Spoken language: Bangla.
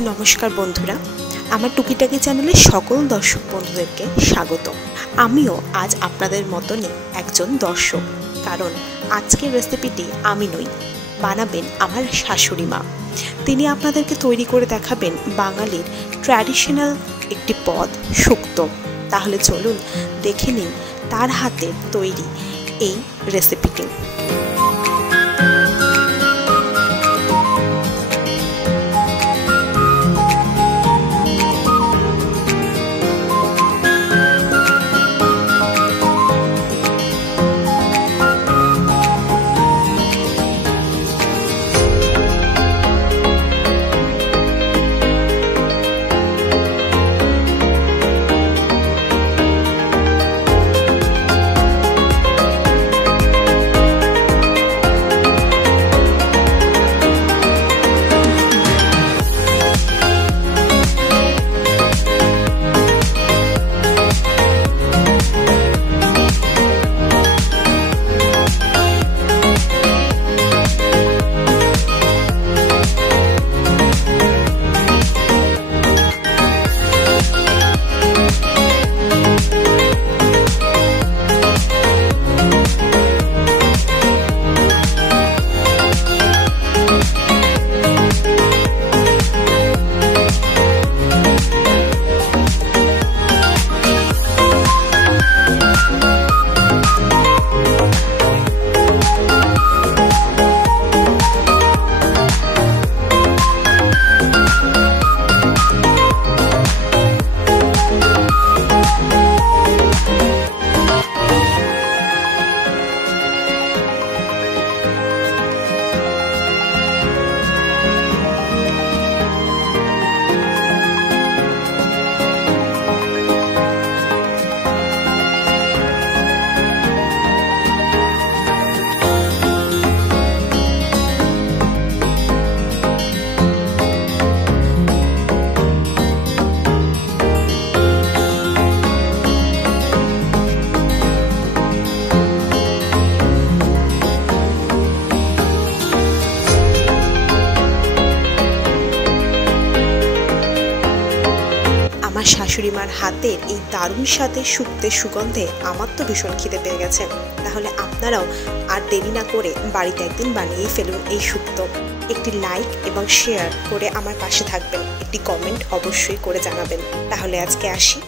नमस्कार बंधुरा आमार टुकिटाकी चैनेले सकल दर्शक बंधुदेरके स्वागत। आमिओ आज आपनादेर मतोनी एकजन दर्शक, कारण आजकेर रेसिपिटी आमी नई, बानाबेन आमार शाशुड़ी मा। तिनी आपनादेरके तैरी करे देखाबेन बांगालिर ट्र्याडिशनल एकटी पद शुक्तो। ताहले चलुन देखे निन तार हाते तैरी एई रेसिपिटी। शाशुड़ी मार हातेर এই দারুণ স্বাদের শুক্তের সুগন্ধে আমার তো ভীষণ খিদে পেয়ে গেছে। তাহলে আপনারাও আর দেরি না করে বাড়িতে একদিন বানিয়ে ফেলুন এই শুক্তো। একটি লাইক এবং শেয়ার করে আমার পাশে থাকবেন, একটি কমেন্ট অবশ্যই করে জানাবেন। তাহলে আজকে আসি।